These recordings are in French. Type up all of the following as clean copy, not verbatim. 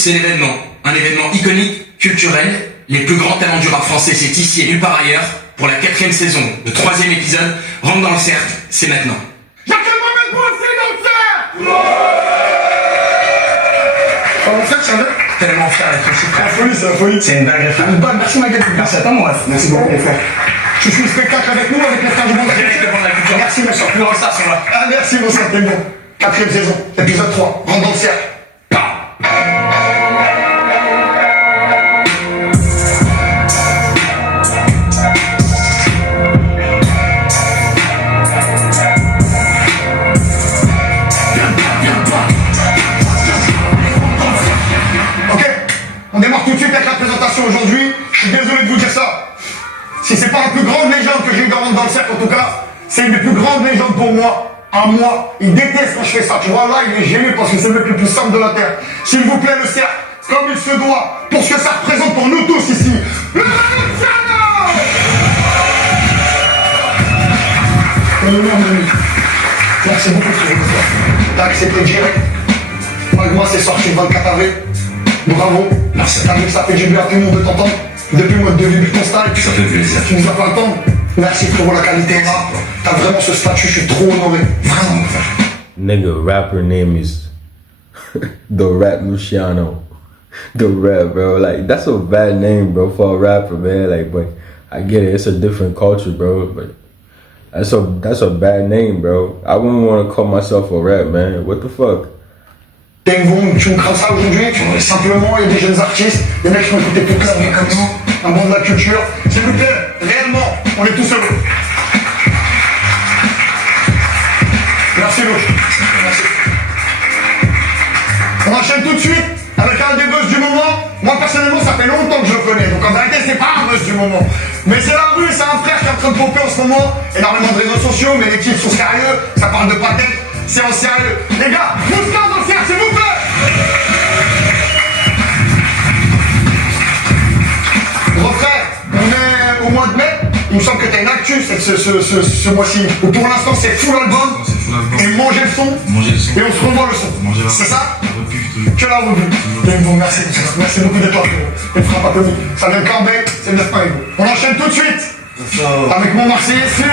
c'est l'événement. Un événement iconique, culturel. Les plus grands talents du rap français, c'est ici et nulle part ailleurs. Pour la 4e saison, le 3e épisode, rentre dans le cercle, c'est maintenant. Tellement fier d'être ici, frère. C'est la folie. C'est une dinguerie, frère. Merci Maguette. Merci à toi, mon ref. Merci beaucoup, mon frère. Tu suis le spectacle avec nous, avec les frères du monde. Merci, monsieur. Plus grand star, sont là. Ah, merci, mon frère, t'es bon. 4e saison, épisode 3. Rentre dans le cercle. On démarre tout de suite avec la présentation aujourd'hui. Je suis désolé de vous dire ça. Si c'est pas la plus grande légende que j'ai eu dans le cercle, en tout cas, c'est une des plus grandes légendes pour moi. À moi, il déteste quand je fais ça. Tu vois, là, il est gêné parce que c'est le mec le plus simple de la terre. S'il vous plaît, le cercle, comme il se doit, pour ce que ça représente pour nous tous ici. Le Merci beaucoup, frère. T'as accepté direct. Moi, c'est sorti le 24 avril. Bravo, merci. T'as vu que ça fait du bien à tout le monde de t'entendre depuis le début de ton style. Ça fait plaisir. Tu nous as pas entendre. Merci frérot, la qualité est là. T'as vraiment ce statut, je suis trop honoré. Vraiment. Nigga, rapper name is The Rap Luciano. The Rap, bro. Like, that's a bad name, bro, for a rapper, man. Like, but I get it. It's a different culture, bro. But that's a bad name, bro. I wouldn't want to call myself a rap, man. What the fuck? Tu me crains ça aujourd'hui, simplement, il y a des jeunes artistes, des mecs qui ont écouté toute leur vie comme nous, un bon de la culture. S'il vous plaît, réellement, on est tous heureux. Merci Louch. Merci. On enchaîne tout de suite avec un des buzz du moment. Moi personnellement, ça fait longtemps que je le connais, donc en vérité, c'est pas un buzz du moment. Mais c'est la rue, c'est un frère qui est en train de popper en ce moment. Énormément de réseaux sociaux, mais les titres sont sérieux, ça parle de patate, c'est en sérieux. Les gars, Mouska dans le cercle, s'il vous plaît. Gros frère, on est au mois de mai. Il me semble que t'as une actu ce mois-ci. Ou pour l'instant, c'est full album. Et manger le son. Et on se revoit le son. C'est ça? Que la revue. Bon, merci. Merci beaucoup d'être là. Et frappe à Tony. Ça vient de Corbeil, c'est 9 paris. On enchaîne tout de suite. Avec mon Marseillais sûr.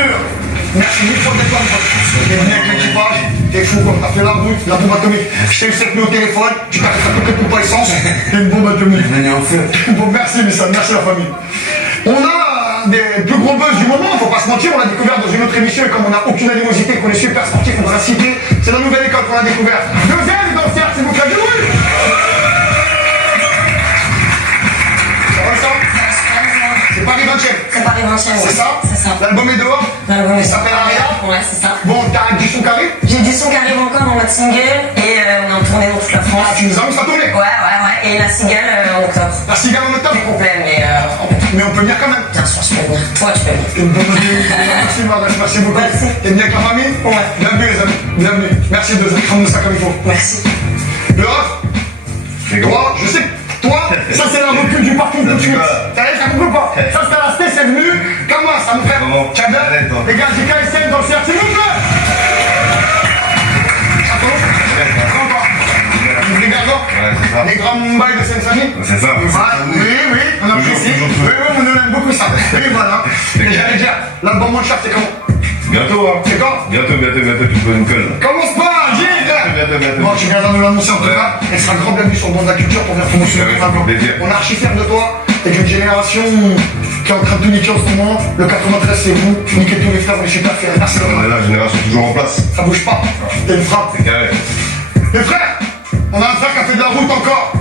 Merci mille fois d'être là. T'es venu avec l'équipage. T'es fou quoi. T'as fait la route, la bombe atomique. Je t'ai eu cette nuit au téléphone. Tu t'as fait toutes les pompes à essence. T'es une bombe atomique. Bon, merci, mais ça. Merci la famille. On a des plus gros buzz du moment, faut pas se mentir, on l'a découvert dans une autre émission et comme on n'a aucune animosité, qu'on est super sportif, on va la citer, c'est la nouvelle école qu'on a découvert. Deuxième dans le cercle, c'est vous qui avez oui. Ça va ça? C'est Paris 20e. C'est Paris 20e. C'est ça? C'est ça. L'album est dehors? L'album Il s'appelle Aria? Ouais, c'est ça. Bon, t'as du son carré? J'ai du son qui arrive encore en mode single et on est en tournée dans toute la France. Ah, tu nous annonces la tournée? Ouais. Et la cigale en octobre. La cigale en octobre? C'est complet, mais on peut venir quand même. Bien sûr, je peux venir. Toi, tu peux venir. Une bonne idée. Merci Marc, merci beaucoup. Merci. T'es venu avec la famille? Ouais. Bienvenue les amis, bienvenue. Merci de prendre ça comme il faut. Merci. Le ref, toi, je sais que toi, ça c'est la recul du parking tout de suite. T'as compris ou pas? Ça c'est la spé, c'est venu. Comment ça, mon frère? Tu as bien? Les gars, j'ai KSM dans le cercle, s'il vous plaît. Les grands Mumbai de Seine-Saint-Denis? C'est ça. Oui, on apprécie. Oui, on aime beaucoup ça. Et voilà. Et j'allais dire, l'album moins cher, c'est comment? Bientôt, hein. C'est quand? Bientôt, tu peux une colle. Commence pas, dis, Bientôt. Bon, tu viens de nous l'annoncer en tout cas. Elle sera grand bienvenue sur le banc de la culture pour venir promotionner ton album. On est archi fiers de toi. T'es d'une génération qui est en train de tout niquer en ce moment. Le 93, c'est vous. Niquez tous les frères, on est super fiers. Merci. On est là, génération toujours en place. Ça bouge pas. T'es une frappe. C'est carré. Les frères, on a un frère qui a fait de la route encore.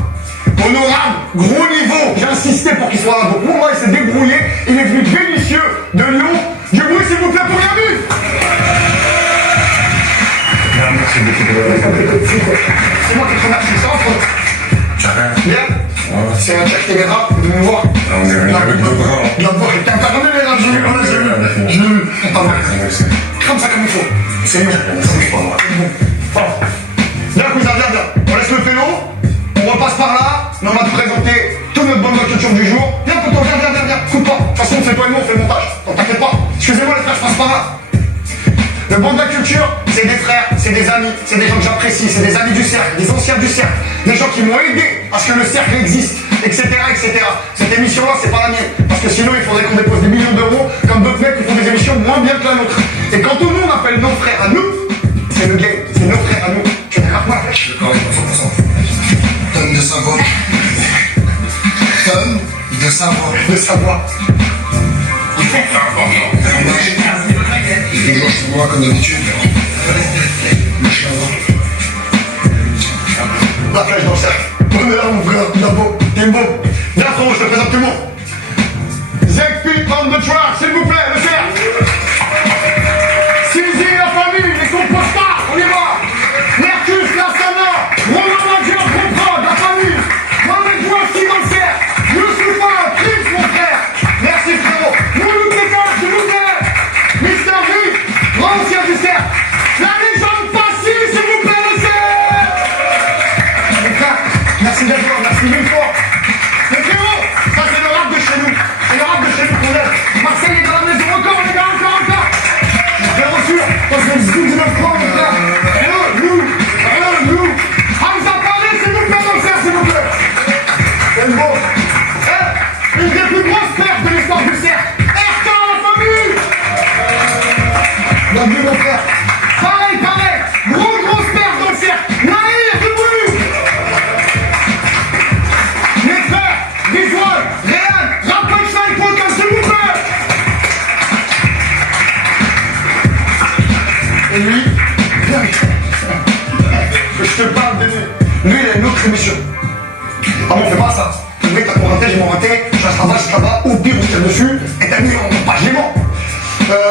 Honorable, gros niveau. J'ai insisté pour qu'il soit là. Donc pour moi, il s'est débrouillé. Il est venu délicieux de Lyon. Du bruit, s'il vous plaît, pour Yabu. Merci beaucoup. C'est moi qui te remercie. Ça va, frère? Bien. C'est un check téléra. Vous venez me voir. On est avec nos bras. La voix, t'as regardé les rats. Je l'ai vu. Crame ça comme il faut. C'est mieux. Bien, cousin, viens. On laisse le pélo, on repasse par là, mais on va te présenter toute notre bonne culture du jour. Viens, poto, viens. Coupe pas. De toute façon, c'est toi et moi, on fait le montage. Donc t'inquiète pas. Excusez-moi, les frères, je passe par là. Le bon de la culture, c'est des frères, c'est des amis, c'est des gens que j'apprécie, c'est des amis du cercle, des anciens du cercle. des gens qui m'ont aidé à ce que le cercle existe, etc., etc. Cette émission-là, c'est pas la mienne, parce que sinon, il faudrait qu'on dépose des millions d'euros, comme d'autres mecs qui font des émissions moins bien que la nôtre. Et quand tout le monde appelle nos frères à nous, c'est le game, c'est nos frères à nous. Tu es d'accord avec moi? D'accord, 100%. Tonne de savoir. Tonne de savoir. De savoir. Et toujours chez moi, comme d'habitude. La flèche dans le cercle. On est là, mon frère, Dabo, Timbo. Viens, frérot, je te présente tout le monde. Zekpi on the track, s'il vous plaît, le cercle. Sizi, la famille, les compostards, on y va. Mercus, Lassana, Romain Madia, Comprod, la famille. Mohamed Jouassi dans le cercle. Youssoufa, Chris, mon frère. Merci, frérot. Mouloud Teka, s'il vous plaît. Mister V, grand ancien du cercle. La légende Passy, s'il vous plaît, le cercle. Mon frère, merci d'être là, merci mille fois. Mais frérot, ça c'est le rap de chez nous. C'est le rap de chez nous qu'on aime. Marseille est dans la maison, encore, les gars, encore. Frérot sûr, parce qu'on se dit de notre frère, mon frère. Nous. Hamza Parlé, s'il vous plaît, mon frère, s'il vous plaît. C'est bon. Une des plus grosses pertes de l'histoire du cercle. RK, la famille. Bienvenue, mon frère. Pareil. Grosse perte dans le cercle. Naïr, du bruit. Mes frères, Rizwan, Réal, Rapprochement, Potin, s'il vous plaît. Et lui, je te parle de lui. Lui, il a une autre émission. Ah bon, on fait pas ça. Le mec, t'as raté, j'ai mon raté, je reste là-bas, au pire, on se tire dessus, et t'as mis, on ne pas gênant.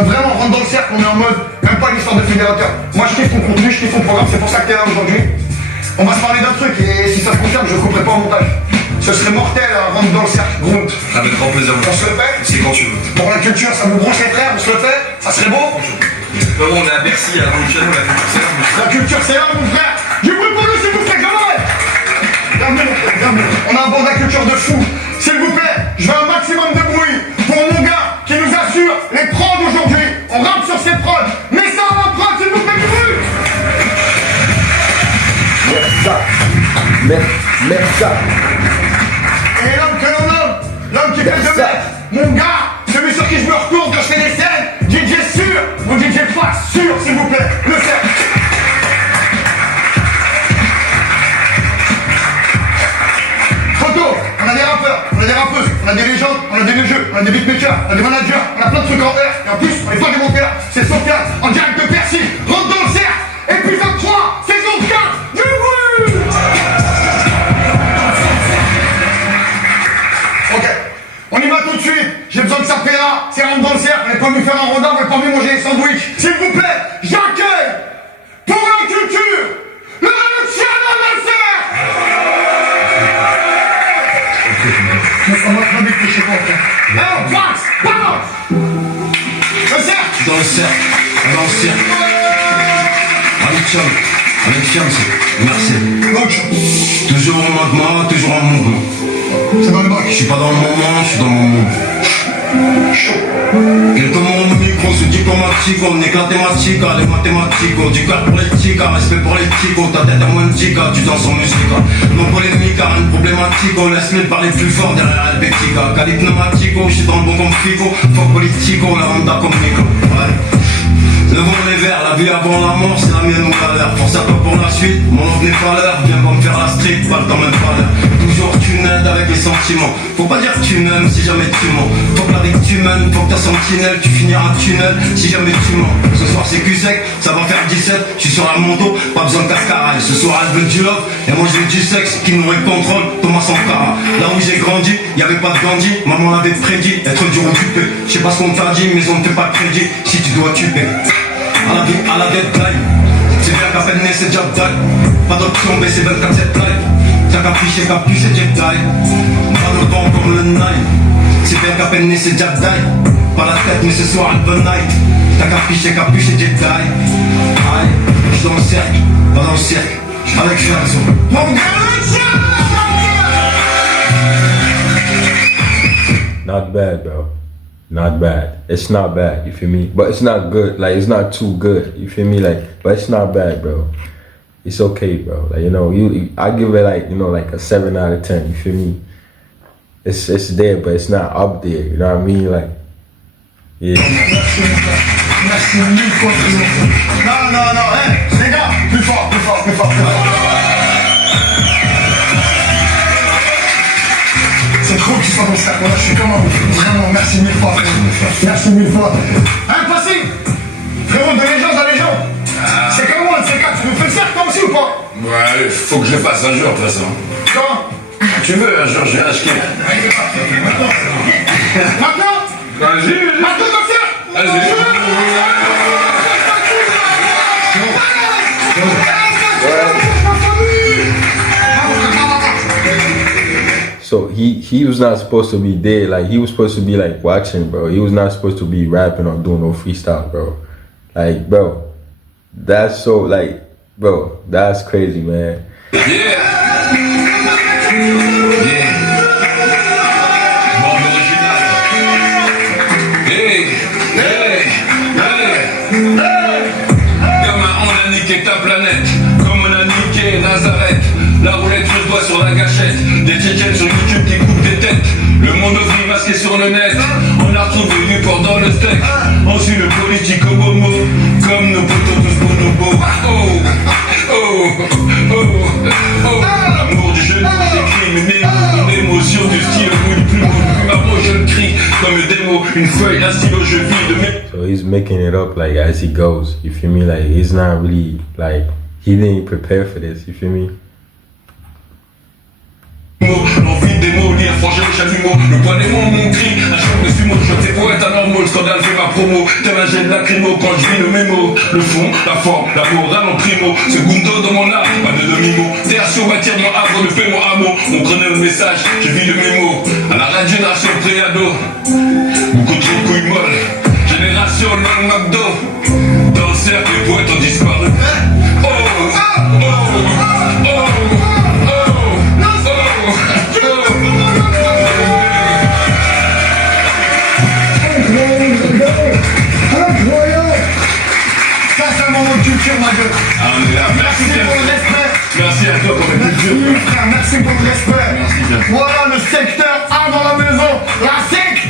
Vraiment, on rentre dans le cercle, on est en mode, même pas l'histoire de fédérateur. Moi, je kiffe ton contenu, je kiffe ton programme, c'est pour ça que t'es là aujourd'hui. On va se parler d'un truc, et si ça te concerne, je ne couperai pas en montage. Ce serait mortel à rentrer dans le cercle, Grunt. Avec grand plaisir. On se le fait? C'est quand tu veux. Pour la culture, ça vous branche les frères, on se le fait? Ça serait beau? Bon, on est à Bercy, à Grande-Piano, la culture, c'est là. La culture, c'est là, mon frère. Du bruit pour lui, s'il vous plaît, gamin. Bienvenue, mon frère, bienvenue. On a un banc de la culture de fou. S'il vous plaît, je veux un maximum de bruit pour mon gars qui nous assure les prods aujourd'hui. On rappe sur ses prods. Mets ça à la prod, s'il vous plaît, du bruit. Merci. Et l'homme que l'on nomme, l'homme qui fait de mettre, mon gars, celui sur qui je me retourne quand je fais des scènes, DJ sûr, mon DJ Fax sûr, s'il vous plaît, le cercle. Photo, on a des rappeurs, on a des rappeuses, on a des légendes, on a des jeux, on a des beatmakers, on a des managers, on a plein de trucs en l'air, et en plus, on n'est pas des monteurs, c'est Sofiane, en direct de Percy, rentre dans le cercle, épisode 3, saison 4, du bruit. Ok, on y va tout de suite, j'ai besoin de Sapera, c'est rentre dans le cercle, on n'est pas venu faire un rondin, on n'est pas venu manger des sandwichs. S'il vous plaît, j'accueille, pour la culture, le Luciano dans le cercle. On va te mettre chez toi, frère. Alors, Fax, balance. Le cercle. Dans le cercle. Avec fiance, merci. Donc, Toujours en mouvement, toujours en mouvement. c'est dans le bac. Je suis pas dans le moment, je suis dans mon monde. Quelques mots au micro, sous diplomatique, on éclate thématique, les mathématiques, du cœur pour l'éthique, respect pour l'éthique, ta tête à moins de 10, tu danses en musique. Non polémique, une problématique, laisse-les parler plus fort derrière la bétique. Calibre pneumatique, je suis dans le bon comme frigo, fuck politico, la honda comme micro. Levons les verres, la vie avant la mort, c'est la mienne ou la leur. Force à toi pour la suite, mon ordre n'est pas l'heure. Viens pas me faire la street, pas le temps même pas l'heure. Toujours tu n'aides avec les sentiments. Faut pas dire que tu m'aimes si jamais tu mens. Faut que la vie que tu mènes, faut que ta sentinelle, tu finiras tunnel si jamais tu mens. Ce soir c'est cul sec, ça va faire 17. Je suis sur la moto, pas besoin de cascaraille. Ce soir elle veut du love, et moi je veux du sexe qui nourrit le contrôle. Thomas Sankara, là où j'ai grandi, y'avait pas de Gandhi. Maman l'avait prédit, être dur occupé. Je sais pas ce qu'on t'a dit, mais on ne fait pas de crédit. Si tu dois tu paies. À la deadline, c'est bien qu'à peine né c'est job die. Pas d'option baisser 24/7 live. T'as qu'à ficher qu'à plus c'est jet die. Pas de vent comme le night. C'est bien qu'à peine né c'est job die. Pas la tête mais ce soir elle veut night. T'as qu'à ficher qu'à plus c'est jet die. Aïe, j'suis dans le cercle, pas dans le cercle. Avec raison. Mon gars, Not bad, bro. Not bad. It's not bad, you feel me? But it's not good. Like, it's not too good, you feel me? Like, but it's not bad, bro. it's okay, bro. Like, you know, I give it like, you know, like a 7 out of 10. You feel me? It's there, but it's not up there. You know what I mean? Like, yeah. Merci mille fois. Non, hein, les gars, plus fort. C'est trop qu'ils soient dans ce cadre-là, je suis comme un ouf. Vraiment, merci mille fois. Merci mille fois. Impossible. Frérot, de légende. C'est comme moi, c'est quatre. Tu me fais le cercle toi aussi ou pas? Ouais, faut que je le fasse un jour, de toute façon. Quand? Tu veux, un jour, j'ai un ski. Maintenant? Vas-y. Maintenant comme ça? So he was not supposed to be there. Like, he was supposed to be like watching, bro. He was not supposed to be rapping or doing no freestyle, bro. Like, bro, that's so like, bro, that's crazy, man. Yeah. Bon, original. Hey. Gamin, on a niqué ta planète, comme on a niqué Nazareth. La roulette, le doigt sur la gâchette. Des tickets sur YouTube qui coupent des têtes. Le monde ovni masqué sur le net. On a retrouvé du porc dans le steak. On suit le politique au bomo. Comme nos potos tous bonobos. L'amour du genou, des crimes, une émotion du style. Au bout du plumeau, du marmot, je le crie. Comme le démo, une feuille, un stylo, je vis de mes. So he's making it up like as he goes. You feel me? Like, he's not really like, he didn't prepare for this. You feel me? L'envie des mots, lire, forger le chalumeau. Le poids des mots, mon cri. Un choc de sumo, je t'ai poète anormal. Le scandale fait ma promo. T'aimes un jet de lacrymo quand je vis le mémo. Le fond, la forme, la morale en primo. Segundo dans mon art, pas de demi-mot. Terre sur matière, mon havre, le fait mon hameau. On prenait le message, je vis le mémo. À la radio, génération préado. Beaucoup trop de couilles molles. Génération long McDo. Dans le cercle, les poètes ont disparu. Merci à toi pour la culture. Merci frère, merci pour le respect. Merci. Voilà le secteur A dans la maison. La secte.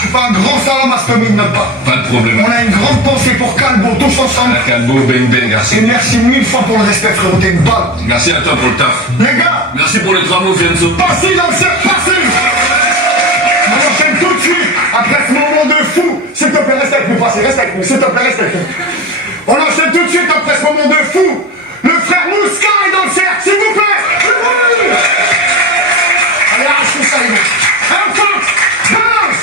Tu fais un grand salam à ce comique, même pas. Pas de problème. On a une grande pensée pour Calbo, tous ensemble. Calbo, bang bang, Et merci. merci mille fois pour le respect, frérot, t'es une balle. Merci à toi pour le taf. Les gars, Merci pour les travaux, Fianso. passez dans le cercle, passez. On enchaîne tout de suite, après ce moment de fou. S'il te plaît, reste avec nous, passez, reste avec nous, s'il te plaît, reste avec nous. On enchaîne tout de suite, après ce moment de fou. Le frère Mouska est dans le cercle, s'il vous plaît. Allez, arrache ça, les gars. Un point, balance.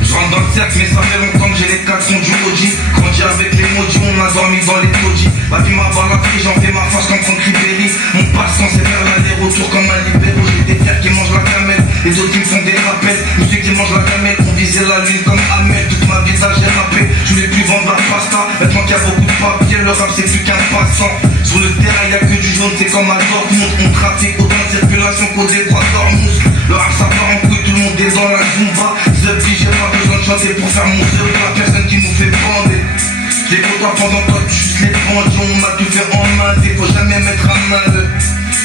Je rentre dans le cercle, mais ça fait longtemps que j'ai les 4 sons du OG. Grandi avec les maudits, on a dormi dans les taudis. La vie m'a baladé, j'en fais ma face comme Franck Ribéry. Mon passant, c'est faire l'aller-retour comme un libéro. J'ai des fiers qui mangent la gamelle, les autres qui me font des rappels. Ceux qui mangent la gamelle, on visait la lune comme Ahmed. Toute ma vie, ça j'ai rappé. Je voulais plus vendre la pasta. Maintenant qu'il y a beaucoup de papier, le rap c'est plus qu'un passant. Sur le terrain, y'a que du jaune, c'est comme à Dortmund. On trafique autant de circulation qu'au détroit d'Ormuz. Le rap ça part en couille, tout le monde est dans la zumba. J'ai pas besoin de chanter pour faire mon jeu. La personne qui nous fait bander. Je les côtoie pendant toi, tu juste les bandits. On m'a tout fait en main, faut jamais mettre à mal.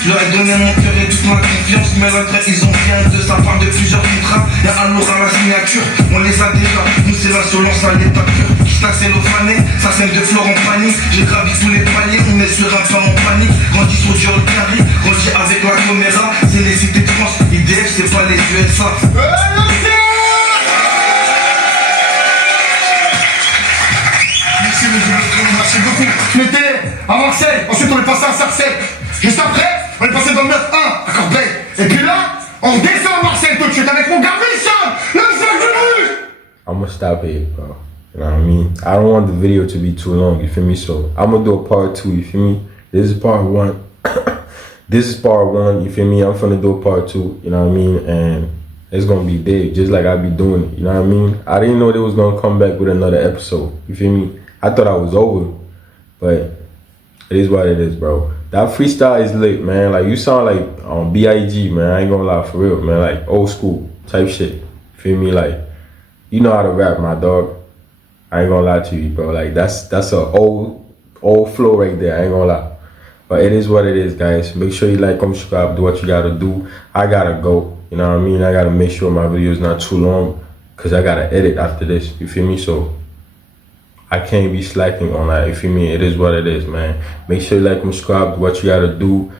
Je leur ai donné mon cœur et toute ma confiance. Mais l'autre, ils ont bien de sa part de plusieurs contrats. Y'a un lourd à la signature, on les a déjà. Nous c'est l'insolence à l'état pur. Qui t'a cellophané, ça sème de fleurs en panique. J'ai gravi tous les paliers, on est sur un plan en panique. Grandi sur du carré, grandi avec la caméra. C'est les cités de France, IDF c'est pas les USA. Merci beaucoup. On était à Marseille, ensuite on est passé à Sarcelles. Juste après, on est passé dans le 9-1 à Corbeil. Et puis là, on descend à Marseille tout de suite avec mon gars Vincent, le cercle du rouge. I'm gonna stop it, bro. You know what I mean? I don't want the video to be too long, you feel me? So I'm gonna do a part 2, you feel me? This is part 1. This is part 1, you feel me? I'm finna do a part 2, you know what I mean? And it's gonna be big, just like I be doing it, you know what I mean? I didn't know they was gonna come back with another episode, you feel me? I thought I was over, but it is what it is, bro. That freestyle is lit, man. Like you sound like on B.I.G., man. I ain't gonna lie, for real, man. Like old school type shit. Feel me? Like you know how to rap, my dog. I ain't gonna lie to you, bro. Like that's a old flow right there. I ain't gonna lie. But it is what it is, guys. Make sure you like, comment, subscribe, do what you gotta do. I gotta go. You know what I mean? I gotta make sure my video is not too long, cause I gotta edit after this. You feel me? So I can't be slacking on that. You feel me? It is what it is, man. Make sure you like, subscribe, do what you gotta do.